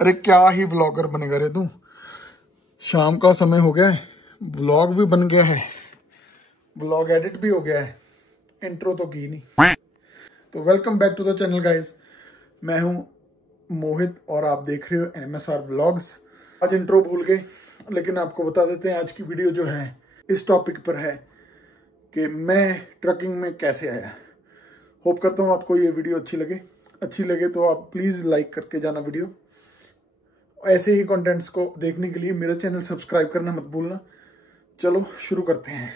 अरे क्या ही व्लॉगर बनेगा रे तू। शाम का समय हो गया है, व्लॉग भी बन गया है, व्लॉग एडिट भी हो गया है, इंट्रो तो की नहीं। तो welcome back to the channel guys, मैं हूं मोहित और आप देख रहे हो MSR व्लॉग्स। आज इंट्रो भूल गए, लेकिन आपको बता देते हैं आज की वीडियो जो है इस टॉपिक पर है कि मैं ट्रकिंग में कैसे आया। होप करता हूं आपको ये वीडियो अच्छी लगे तो आप प्लीज लाइक करके जाना वीडियो। ऐसे ही कंटेंट्स को देखने के लिए मेरा चैनल सब्सक्राइब करना मत भूलना। चलो शुरू करते हैं।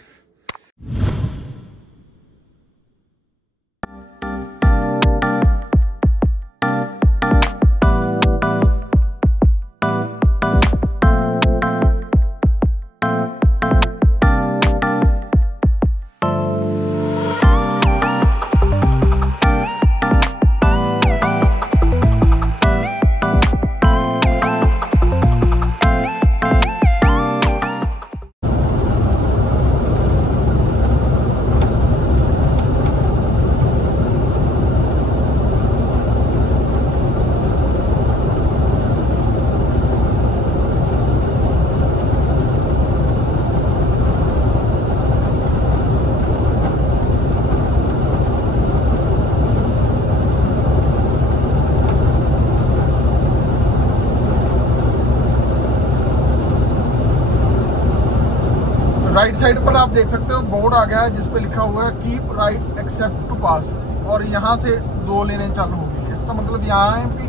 राइट साइड पर आप देख सकते हो बोर्ड आ गया है जिस पे लिखा हुआ है कीप राइट एक्सेप्ट टू पास, और यहाँ से 2 लेनें चालू हो गई है। इसका मतलब यहाँ है कि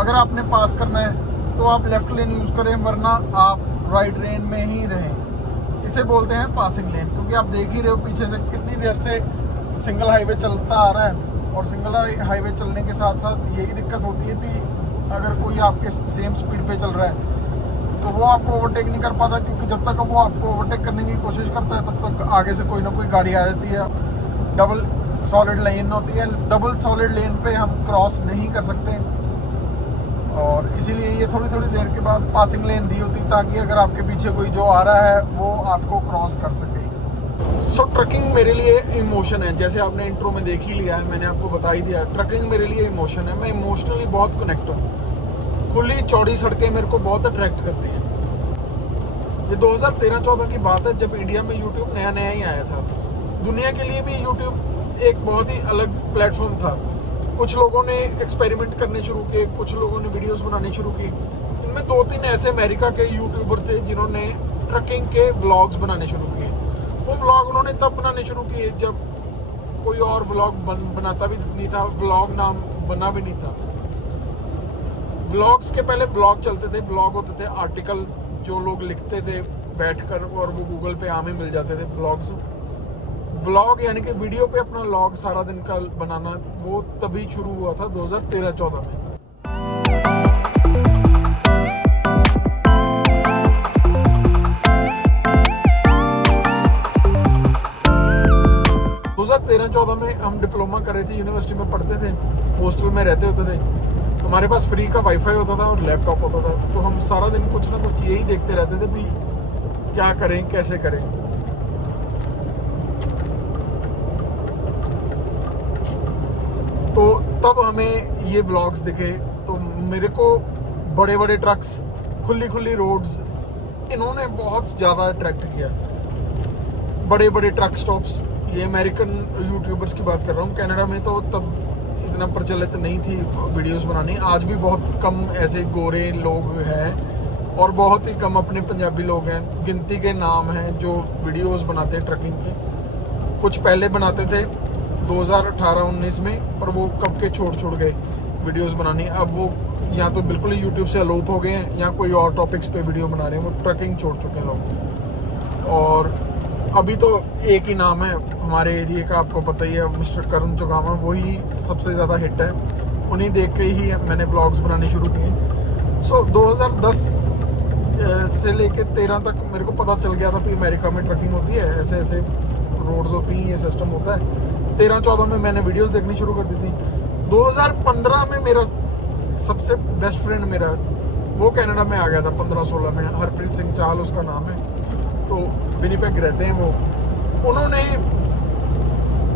अगर आपने पास करना है तो आप लेफ्ट लेन यूज करें, वरना आप राइट लेन में ही रहें। इसे बोलते हैं पासिंग लेन, क्योंकि आप देख ही रहे हो पीछे से कितनी देर से सिंगल हाईवे चलता आ रहा है, और सिंगल हाईवे चलने के साथ साथ यही दिक्कत होती है कि अगर कोई आपके सेम स्पीड पे चल रहा है तो वो आपको ओवरटेक नहीं कर पाता, क्योंकि जब तक वो आपको ओवरटेक करने की कोशिश करता है तब तक आगे से कोई ना कोई गाड़ी आ जाती है। डबल सॉलिड लेन होती है, डबल सॉलिड लेन पे हम क्रॉस नहीं कर सकते, और इसीलिए ये थोड़ी थोड़ी देर के बाद पासिंग लेन दी होती, ताकि अगर आपके पीछे कोई जो आ रहा है वो आपको क्रॉस कर सके। सो ट्रकिंग मेरे लिए इमोशन है, जैसे आपने इंट्रो में देख ही लिया है, मैंने आपको बता ही दिया। ट्रकिंग मेरे लिए इमोशन है, मैं इमोशनली बहुत कनेक्ट हूँ। खुली चौड़ी सड़कें मेरे को बहुत अट्रैक्ट करती हैं। ये 2013-14 की बात है, जब इंडिया में यूट्यूब नया ही आया था। दुनिया के लिए भी यूट्यूब एक बहुत ही अलग प्लेटफॉर्म था। कुछ लोगों ने एक्सपेरिमेंट करने शुरू किए, कुछ लोगों ने वीडियोस बनाने शुरू की। इनमें 2-3 ऐसे अमेरिका के यूट्यूबर थे जिन्होंने ट्रकिंग के व्लॉग्स बनाने शुरू किए। वो व्लॉग उन्होंने तब बनाने शुरू किए जब कोई और व्लॉग बनाता भी नहीं था, व्लॉग नाम बना भी नहीं था। व्लॉग्स के पहले ब्लॉग चलते थे, ब्लॉग होते थे आर्टिकल जो लोग लिखते थे बैठकर, और वो गूगल पे आम ही मिल जाते थे ब्लॉग्स। व्लॉग यानी कि वीडियो पे अपना लॉग सारा दिन का बनाना, वो तभी शुरू हुआ था 2013-14 में। में हम डिप्लोमा कर रहे थे, यूनिवर्सिटी में पढ़ते थे, हॉस्टल में रहते होते थे। हमारे पास फ्री का वाईफाई होता था और लैपटॉप होता था, तो हम सारा दिन कुछ ना कुछ यही देखते रहते थे भी क्या करें, कैसे करें। तो तब हमें ये व्लॉग्स दिखे, तो मेरे को बड़े बड़े ट्रक्स, खुली रोड्स, इन्होंने बहुत ज़्यादा अट्रैक्ट किया। बड़े बड़े ट्रक स्टॉप्स, ये अमेरिकन यूट्यूबर्स की बात कर रहा हूँ। कनाडा में तो तब इतना प्रचलित नहीं थी वीडियोस बनानी। आज भी बहुत कम ऐसे गोरे लोग हैं और बहुत ही कम अपने पंजाबी लोग हैं, गिनती के नाम हैं जो वीडियोस बनाते हैं ट्रकिंग के। कुछ पहले बनाते थे 2018-19 में, पर वो कब के छोड़ गए वीडियोस बनानी। अब वो या तो बिल्कुल ही यूट्यूब से अलोप हो गए हैं, या कोई और टॉपिक्स पे वीडियो बना रहे हैं, वो ट्रकिंग छोड़ चुके हैं लोग। और अभी तो एक ही नाम है हमारे एरिया का, आपको पता ही है, मिस्टर करण चौगामा, वही सबसे ज़्यादा हिट है। उन्हीं देख के ही मैंने ब्लॉग्स बनाने शुरू किए। सो 2010 से लेके 13 तक मेरे को पता चल गया था कि अमेरिका में ट्रकिंग होती है, ऐसे ऐसे रोड्स होती हैं, ये सिस्टम होता है। 13-14 में मैंने वीडियोस देखनी शुरू कर दी थी। 2015 में मेरा सबसे बेस्ट फ्रेंड मेरा वो कनाडा में आ गया था, 15-16 में, हरप्रीत सिंह चाहल उसका नाम है, तो विनिपेग रहते हैं वो। उन्होंने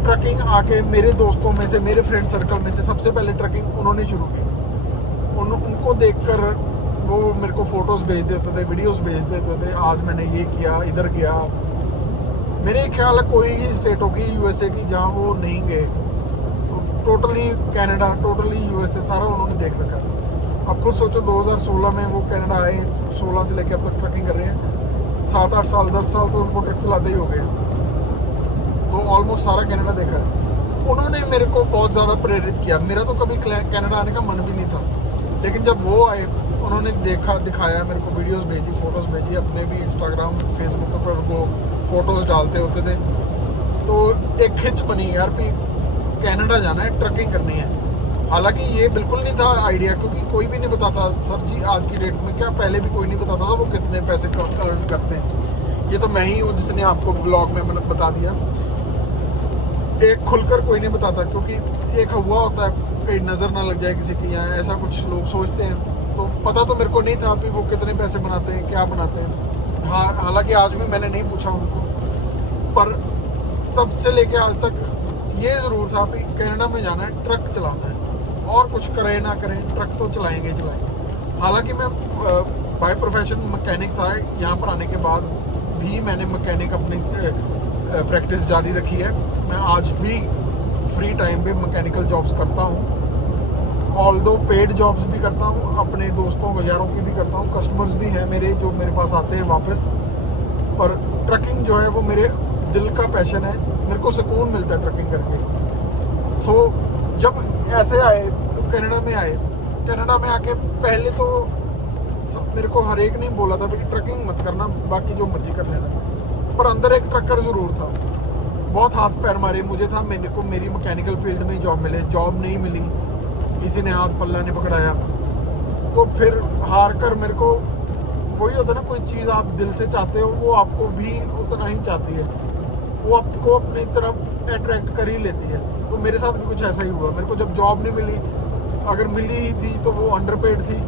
ट्रकिंग आके मेरे दोस्तों में से, मेरे फ्रेंड सर्कल में से सबसे पहले ट्रकिंग उन्होंने शुरू की। उनको उनको देखकर वो मेरे को फोटोज़ भेज देते थे, वीडियोस भेज देते थे, आज मैंने ये किया, इधर गया। मेरे ख्याल है कोई ही स्टेट होगी यूएसए की जहाँ वो नहीं गए। तो टोटली कनाडा, टोटली यूएसए सारा उन्होंने देख रखा है। अब खुद सोचो 2016 में वो कनाडा आए, 16 से लेकर अब तक ट्रकिंग कर रहे हैं। 7-8 साल 10 साल तो उनको ट्रक चलाते ही हो गए, तो ऑलमोस्ट सारा कनाडा देखा है। उन्होंने मेरे को बहुत ज़्यादा प्रेरित किया। मेरा तो कभी कनाडा आने का मन भी नहीं था, लेकिन जब वो आए उन्होंने देखा, दिखाया मेरे को, वीडियोस भेजी, फ़ोटोज़ भेजी। अपने भी इंस्टाग्राम, फेसबुक पर वो फ़ोटोज़ डालते होते थे, तो एक खिंच बनी यार कि कनाडा जाना है, ट्रकिंग करनी है। हालांकि ये बिल्कुल नहीं था आइडिया, क्योंकि कोई भी नहीं बताता सर जी आज की डेट में, क्या पहले भी कोई नहीं बताता था वो कितने पैसे अर्न करते हैं। ये तो मैं ही हूँ जिसने आपको व्लॉग में मतलब बता दिया। एक खुलकर कोई नहीं बताता, क्योंकि एक हुआ होता है कहीं नज़र ना लग जाए किसी की, यहाँ ऐसा कुछ लोग सोचते हैं। तो पता तो मेरे को नहीं था कि वो कितने पैसे बनाते हैं, क्या बनाते हैं। हाँ, हालांकि आज भी मैंने नहीं पूछा उनको, पर तब से लेके आज तक ये ज़रूर था कि कनाडा में जाना है, ट्रक चलाना है, और कुछ करें ना करें ट्रक तो चलाएंगे चलाएंगे। हालांकि मैं बाय प्रोफेशन मैकेनिक था, यहाँ पर आने के बाद भी मैंने मैकेनिक अपनी प्रैक्टिस जारी रखी है। मैं आज भी फ्री टाइम पे मैकेनिकल जॉब्स करता हूँ, ऑल्दो पेड जॉब्स भी करता हूँ, अपने दोस्तों यारों की भी करता हूँ, कस्टमर्स भी हैं मेरे जो मेरे पास आते हैं वापस। पर ट्रकिंग जो है वो मेरे दिल का पैशन है, मेरे को सुकून मिलता है ट्रकिंग करके। तो जब ऐसे आए तो कनाडा में आए, कनाडा में आके पहले तो मेरे को हर एक ने बोला था कि ट्रकिंग मत करना, बाकी जो मर्जी कर लेना, पर अंदर एक ट्रकर ज़रूर था। बहुत हाथ पैर मारे, मुझे था मेरे को मेरी मैकेनिकल फील्ड में जॉब मिले, जॉब नहीं मिली, किसी ने हाथ पल्ला नहीं पकड़ाया। तो फिर हार कर मेरे को वही होता ना, कोई चीज़ आप दिल से चाहते हो वो आपको भी उतना ही चाहती है, वो आपको अपनी तरफ अट्रैक्ट कर ही लेती है। तो मेरे साथ भी कुछ ऐसा ही हुआ। मेरे को जब जॉब नहीं मिली, अगर मिली ही थी तो वो अंडरपेड थी,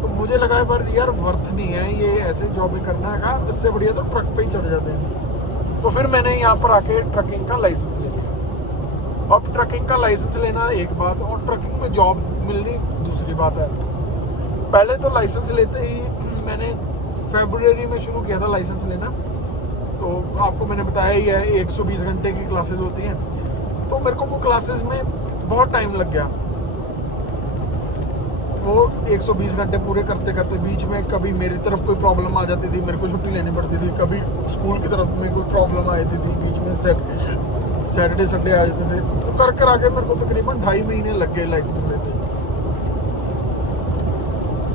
तो मुझे लगा पर यार वर्थ नहीं है ये ऐसे जॉब ही करना है, इससे बढ़िया तो ट्रक पे ही चढ़ जाते हैं। तो फिर मैंने यहाँ पर आके ट्रकिंग का लाइसेंस ले लिया। अब ट्रकिंग का लाइसेंस लेना एक बात, और ट्रकिंग में जॉब मिलनी दूसरी बात है। पहले तो लाइसेंस लेते ही मैंने फरवरी में शुरू किया था लाइसेंस लेना। तो आपको मैंने बताया ही है 120 घंटे की क्लासेस होती हैं, तो मेरे को वो क्लासेस में बहुत टाइम लग गया। वो 120 घंटे पूरे करते करते बीच में कभी मेरी तरफ कोई प्रॉब्लम आ जाती थी, मेरे को छुट्टी लेनी पड़ती थी, कभी स्कूल की तरफ में कोई प्रॉब्लम आ जाती थी, बीच में सैटरडे संडे आ जाते थे। तो कर आके मेरे को तकरीबन 2.5 महीने लग गए लाइसेंस लेते।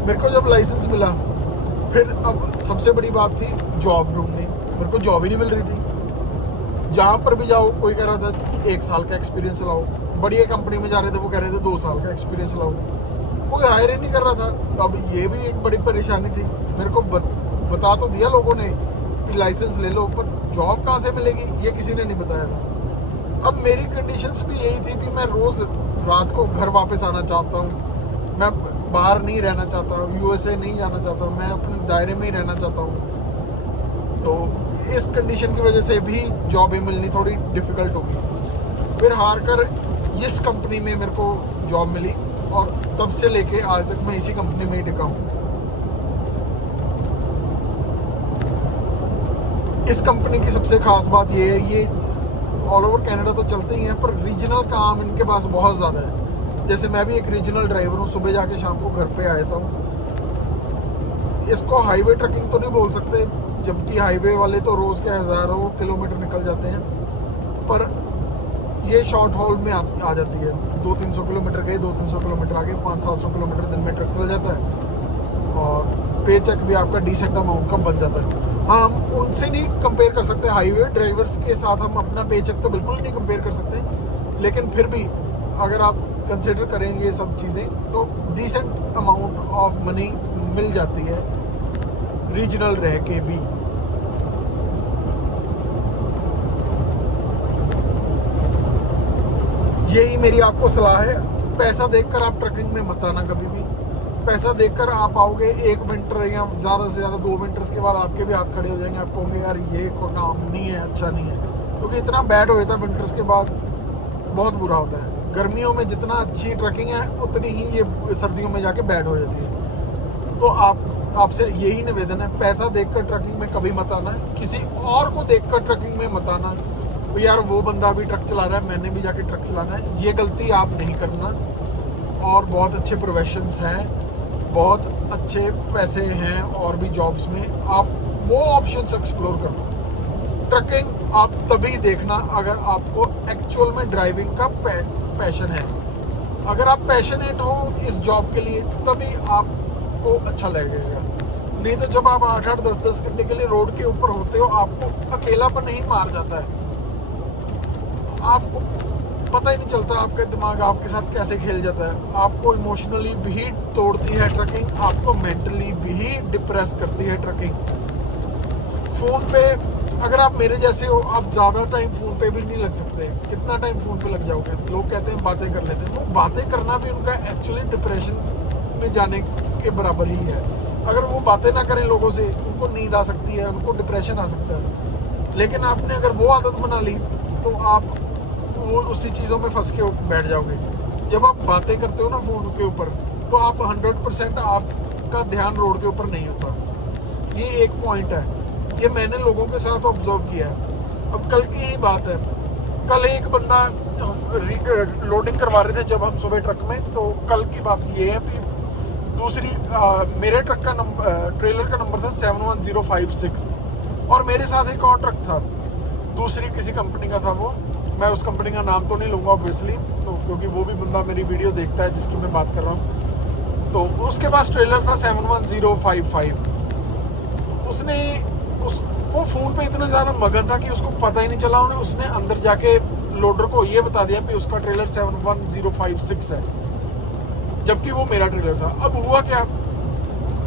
मेरे को जब लाइसेंस मिला, फिर अब सबसे बड़ी बात थी जॉब ढूंढनी। मेरे को जॉब ही नहीं मिल रही थी। जहाँ पर भी जाओ कोई कह रहा था 1 साल का एक्सपीरियंस लाओ, बढ़िया कंपनी में जा रहे थे वो कह रहे थे 2 साल का एक्सपीरियंस लाओ, कोई हायर ही नहीं कर रहा था। अब ये भी एक बड़ी परेशानी थी। मेरे को बता तो दिया लोगों ने कि लाइसेंस ले लो, पर जॉब कहाँ से मिलेगी ये किसी ने नहीं बताया था। अब मेरी कंडीशंस भी यही थी कि मैं रोज़ रात को घर वापस आना चाहता हूँ, मैं बाहर नहीं रहना चाहता, यूएसए नहीं जाना चाहता, मैं अपने दायरे में ही रहना चाहता हूँ। तो इस कंडीशन की वजह से भी जॉब ही मिलनी थोड़ी डिफ़िकल्ट होगी। फिर हार कर इस कंपनी में मेरे को जॉब मिली, और तब से लेके आज तक मैं इसी कंपनी में ही टिका हूँ। इस कंपनी की सबसे खास बात ये है, ये ऑल ओवर कनाडा तो चलते ही हैं, पर रीजनल काम इनके पास बहुत ज़्यादा है। जैसे मैं भी एक रीजनल ड्राइवर हूँ, सुबह जाके शाम को घर पे आ जाता हूँ। इसको हाईवे ट्रकिंग तो नहीं बोल सकते, जबकि हाईवे वाले तो रोज़ के हज़ारों किलोमीटर निकल जाते हैं, पर ये शॉर्ट हॉल में आ जाती है। 200-300 किलोमीटर गए, 200-300 किलोमीटर आगे, 500-700 किलोमीटर दिन में ट्रक चल जाता है, और पे चेक भी आपका डिसेंट अमाउंट का बन जाता है। हाँ, हम उनसे नहीं कंपेयर कर सकते, हाईवे ड्राइवर्स के साथ हम अपना पे चेक तो बिल्कुल नहीं कंपेयर कर सकते, लेकिन फिर भी अगर आप कंसिडर करें ये सब चीज़ें, तो डिसेंट अमाउंट ऑफ मनी मिल जाती है रीजनल रह के भी। यही मेरी आपको सलाह है, पैसा देखकर आप ट्रकिंग में मत आना कभी भी। पैसा देखकर आप आओगे 1 विंटर या ज़्यादा से ज़्यादा 2 विंटर्स के बाद आपके भी हाथ खड़े हो जाएंगे, आप कहोगे यार ये कोई काम नहीं है, अच्छा नहीं है, क्योंकि इतना बैड हो जाता है विंटर्स के बाद, बहुत बुरा होता है। गर्मियों में जितना अच्छी ट्रकिंग है उतनी ही ये सर्दियों में जाके बैड हो जाती है। तो आपसे यही निवेदन है, पैसा देखकर ट्रकिंग में कभी मत आना, किसी और को देखकर ट्रकिंग में मत आना। तो यार वो बंदा भी ट्रक चला रहा है, मैंने भी जाके ट्रक चलाना है, ये गलती आप नहीं करना। और बहुत अच्छे प्रोफेशंस हैं, बहुत अच्छे पैसे हैं और भी जॉब्स में, आप वो ऑप्शंस एक्सप्लोर करना। ट्रकिंग आप तभी देखना अगर आपको एक्चुअल में ड्राइविंग का पैशन है। अगर आप पैशनेट हो इस जॉब के लिए तभी आपको अच्छा लगेगा, नहीं तो जब आप 8-8, 10-10 घंटे के लिए रोड के ऊपर होते हो, आपको अकेलापन नहीं मार जाता है, आपको पता ही नहीं चलता आपका दिमाग आपके साथ कैसे खेल जाता है। आपको इमोशनली भी तोड़ती है ट्रकिंग, आपको मेंटली भी डिप्रेस करती है ट्रकिंग। फोन पे अगर आप मेरे जैसे हो, आप ज़्यादा टाइम फ़ोन पे भी नहीं लग सकते। कितना टाइम फ़ोन पे लग जाओगे? लोग कहते हैं बातें कर लेते हैं, वो बातें करना भी उनका एक्चुअली डिप्रेशन में जाने के बराबर ही है। अगर वो बातें ना करें लोगों से, उनको नींद आ सकती है, उनको डिप्रेशन आ सकता है। लेकिन आपने अगर वो आदत बना ली तो आप वो उसी चीज़ों में फंस के बैठ जाओगे। जब आप बातें करते हो ना फ़ोन के ऊपर, तो आप 100% आपका ध्यान रोड के ऊपर नहीं होता। ये एक पॉइंट है, ये मैंने लोगों के साथ ऑब्जर्व किया है। अब कल की ही बात है, कल एक बंदा लोडिंग करवा रहे थे जब हम सुबह ट्रक में, तो कल की बात ये है कि दूसरी मेरे ट्रक का नंबर, ट्रेलर का नंबर था 71056 और मेरे साथ एक और ट्रक था, दूसरी किसी कंपनी का था वो, मैं उस कंपनी का नाम तो नहीं लूँगा ऑब्वियसली, तो क्योंकि वो भी बंदा मेरी वीडियो देखता है जिसकी मैं बात कर रहा हूँ। तो उसके पास ट्रेलर था 71055। उसने वो फ़ोन पे इतना ज़्यादा मगन था कि उसको पता ही नहीं चला, उसने अंदर जाके लोडर को ये बता दिया कि उसका ट्रेलर 71056 है, जबकि वो मेरा ट्रेलर था। अब हुआ क्या,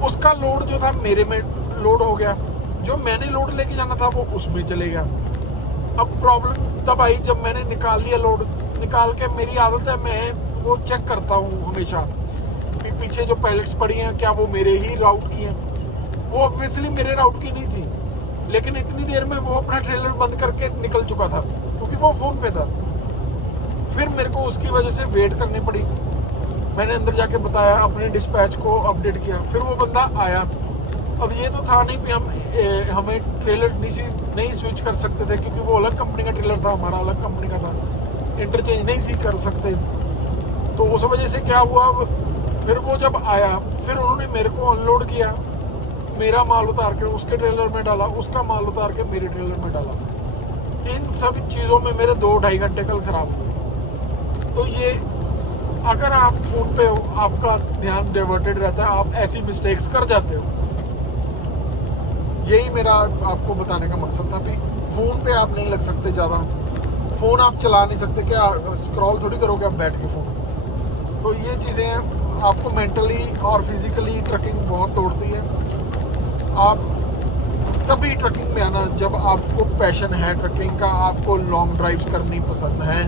उसका लोड जो था मेरे में लोड हो गया, जो मैंने लोड लेके जाना था वो उसमें चले गया। अब प्रॉब्लम तब आई जब मैंने निकाल लिया लोड, निकाल के मेरी आदत है मैं वो चेक करता हूँ हमेशा कि पीछे जो पैलेट्स पड़ी हैं क्या वो मेरे ही राउट की हैं। वो ऑब्वियसली मेरे राउट की नहीं थी, लेकिन इतनी देर में वो अपना ट्रेलर बंद करके निकल चुका था क्योंकि वो फोन पे था। फिर मेरे को उसकी वजह से वेट करनी पड़ी। मैंने अंदर जाके बताया, अपने डिस्पैच को अपडेट किया, फिर वो बंदा आया। अब ये तो था नहीं कि हमें ट्रेलर नहीं स्विच कर सकते थे क्योंकि वो अलग कंपनी का ट्रेलर था, हमारा अलग कंपनी का था, इंटरचेंज नहीं कर सकते। तो उस वजह से क्या हुआ, फिर वो जब आया फिर उन्होंने मेरे को अनलोड किया, मेरा माल उतार के उसके ट्रेलर में डाला, उसका माल उतार के मेरे ट्रेलर में डाला। इन सब चीज़ों में मेरे 2-2.5 घंटे कल खराब हुए। तो ये अगर आप फोन पे हो, आपका ध्यान डाइवर्टेड रहता है, आप ऐसी मिस्टेक्स कर जाते हो। यही मेरा आपको बताने का मकसद था कि फ़ोन पे आप नहीं लग सकते ज़्यादा, फ़ोन आप चला नहीं सकते, क्या स्क्रॉल थोड़ी करोगे आप बैठ के फ़ोन। तो ये चीज़ें आपको मेंटली और फिजिकली ट्रकिंग बहुत तोड़ती है। आप तभी ट्रकिंग में आना जब आपको पैशन है ट्रकिंग का, आपको लॉन्ग ड्राइव्स करनी पसंद है,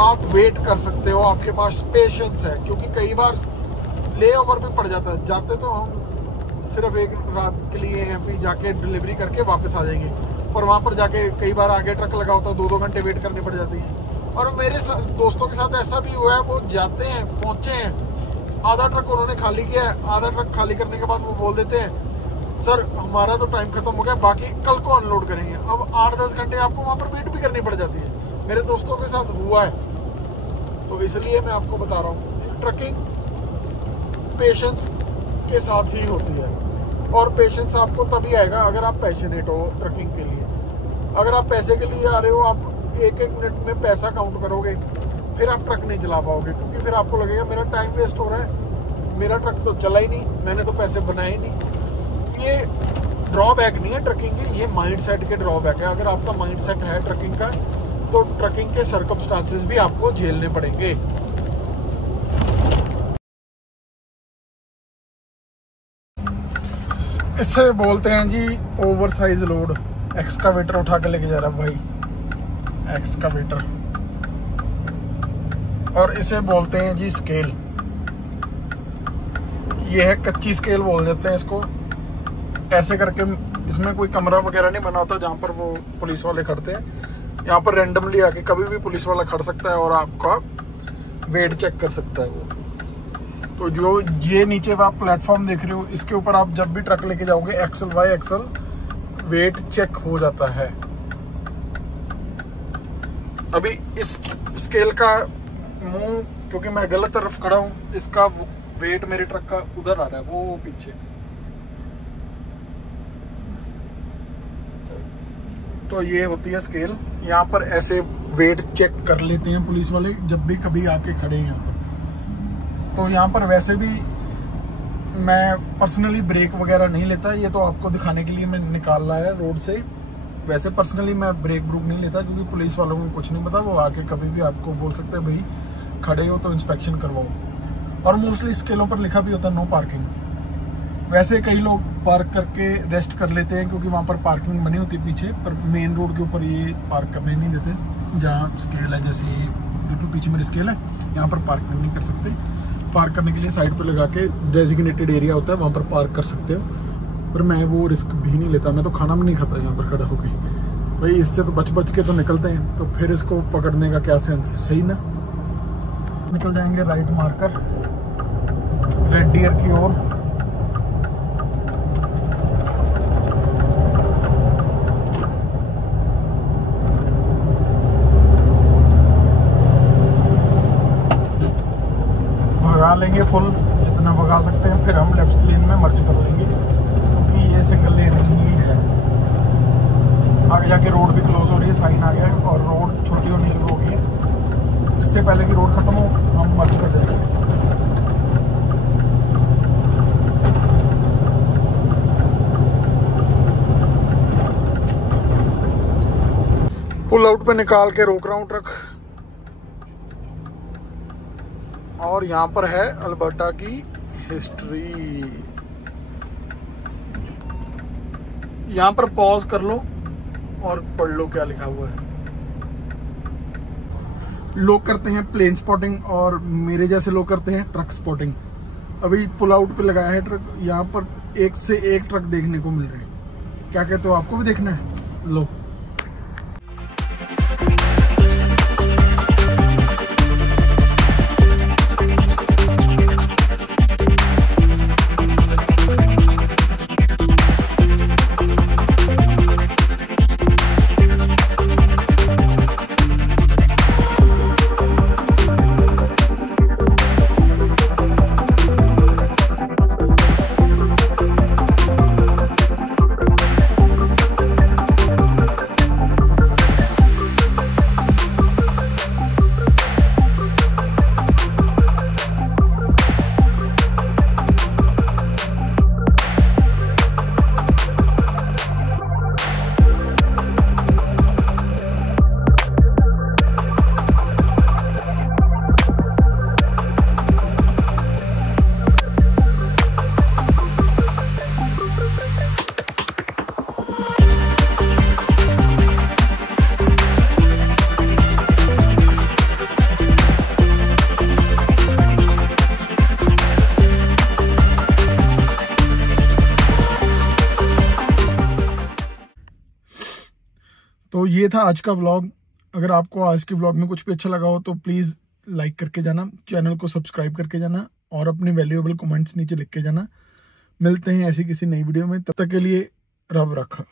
आप वेट कर सकते हो, आपके पास पेशेंस है। क्योंकि कई बार ले ओवर भी पड़ जाता है, जाते तो हम सिर्फ एक रात के लिए यहाँ पे जाके डिलीवरी करके वापस आ जाएंगे, और वहाँ पर जाके कई बार आगे ट्रक लगा होता है, 2-2 घंटे वेट करनी पड़ जाती है। और मेरे दोस्तों के साथ ऐसा भी हुआ है, वो जाते हैं, पहुँचे हैं, आधा ट्रक उन्होंने खाली किया है, आधा ट्रक खाली करने के बाद वो बोल देते हैं सर हमारा तो टाइम खत्म हो गया, बाकी कल को अनलोड करेंगे। अब 8-10 घंटे आपको वहाँ पर वेट भी करनी पड़ जाती है। मेरे दोस्तों के साथ हुआ है, तो इसलिए मैं आपको बता रहा हूँ ट्रकिंग पेशेंस के साथ ही होती है, और पेशेंस आपको तभी आएगा अगर आप पैशनेट हो ट्रकिंग के लिए। अगर आप पैसे के लिए आ रहे हो, आप 1-1 मिनट में पैसा काउंट करोगे, फिर आप ट्रक नहीं चला पाओगे, क्योंकि फिर आपको लगेगा मेरा टाइम वेस्ट हो रहा है, मेरा ट्रक तो चला ही नहीं, मैंने तो पैसे बनाए ही नहीं। ये ड्रॉबैक नहीं है ट्रकिंग के, ये माइंडसेट के ड्रॉबैक है। अगर आपका माइंडसेट है ट्रकिंग का, तो ट्रकिंग के सर्कमस्टांसेस भी आपको झेलने पड़ेंगे। इससे बोलते हैं जी ओवरसाइज लोड। एक्सकावेटर उठा के लेके जा रहा है भाई, एक्सकावेटर। और इसे बोलते हैं जी स्केल। ये है कच्ची स्केल बोल देते हैं इसको। ऐसे करके इसमें कोई कमरा वगैरह नहीं बना होता जहाँ पर वो पुलिस वाले खड़ते हैं। यहाँ पर रैंडमली आके कभी भी पुलिस वाला खड़ सकता है और आपका वेट चेक कर सकता है वो। तो जो ये नीचे आप प्लेटफॉर्म देख रहे हो, इसके ऊपर आप जब भी ट्रक लेके जाओगे axle by axle weight check हो जाता है। अभी इस स्केल का मुंह, क्योंकि मैं गलत तरफ खड़ा हूँ, इसका वेट मेरे ट्रक का उधर आ रहा है, वो पीछे। तो ये होती है स्केल। यहाँ पर ऐसे वेट चेक कर लेते हैं पुलिस वाले जब भी कभी आके खड़े हैं यहाँ पर। तो यहाँ पर वैसे भी मैं पर्सनली ब्रेक वगैरह नहीं लेता, ये तो आपको दिखाने के लिए मैं निकाल रहा है रोड से। वैसे पर्सनली मैं ब्रेक ब्रूक नहीं लेता, क्योंकि पुलिस वालों को कुछ नहीं पता, वो आके कभी भी आपको बोल सकते हैं भाई खड़े हो तो इंस्पेक्शन करवाओ। और मोस्टली स्केलों पर लिखा भी होता है नो पार्किंग। वैसे कई लोग पार्क करके रेस्ट कर लेते हैं, क्योंकि वहाँ पर पार्किंग बनी होती है पीछे, पर मेन रोड के ऊपर ये पार्क करने नहीं देते। जहाँ स्केल है, जैसे ये बिल्कुल पीछे मेरी स्केल है, यहाँ पर पार्किंग नहीं कर सकते। पार्क करने के लिए साइड पर लगा के डेजिग्नेटेड एरिया होता है, वहाँ पर पार्क कर सकते हो। पर मैं वो रिस्क भी नहीं लेता, मैं तो खाना भी नहीं खाता यहाँ पर खड़ा होकर। भाई इससे तो बच के तो निकलते हैं, तो फिर इसको पकड़ने का क्या सेंस, सही ना। निकल जाएंगे राइट मार्कर रेड डियर की ओर। भगा लेंगे फुल, जितना भगा सकते हैं, फिर हम लेफ्ट लेन में मर्ज कर लेंगे, क्योंकि ये सिंगल लेन ही है। आगे जाके रोड भी क्लोज हो रही है, साइन आ गया है, और रोड छोटी होनी शुरू हो गई है। इससे पहले कि रोड खत्म हो हम मर्ज कर जाएंगे। पुल आउट पे निकाल के रोक रहा हूँ ट्रक। और यहाँ पर है अल्बर्टा की हिस्ट्री। यहाँ पर पॉज कर लो और पढ़ लो क्या लिखा हुआ है। लोग करते हैं प्लेन स्पॉटिंग, और मेरे जैसे लोग करते हैं ट्रक स्पॉटिंग। अभी पुल आउट पे लगाया है ट्रक, यहाँ पर एक से एक ट्रक देखने को मिल रहे हैं। क्या कहते हो, आपको भी देखना है? लो। तो ये था आज का व्लॉग। अगर आपको आज के व्लॉग में कुछ भी अच्छा लगा हो तो प्लीज़ लाइक करके जाना, चैनल को सब्सक्राइब करके जाना, और अपने वैल्यूएबल कमेंट्स नीचे लिख के जाना। मिलते हैं ऐसी किसी नई वीडियो में, तब तक के लिए रब रखा।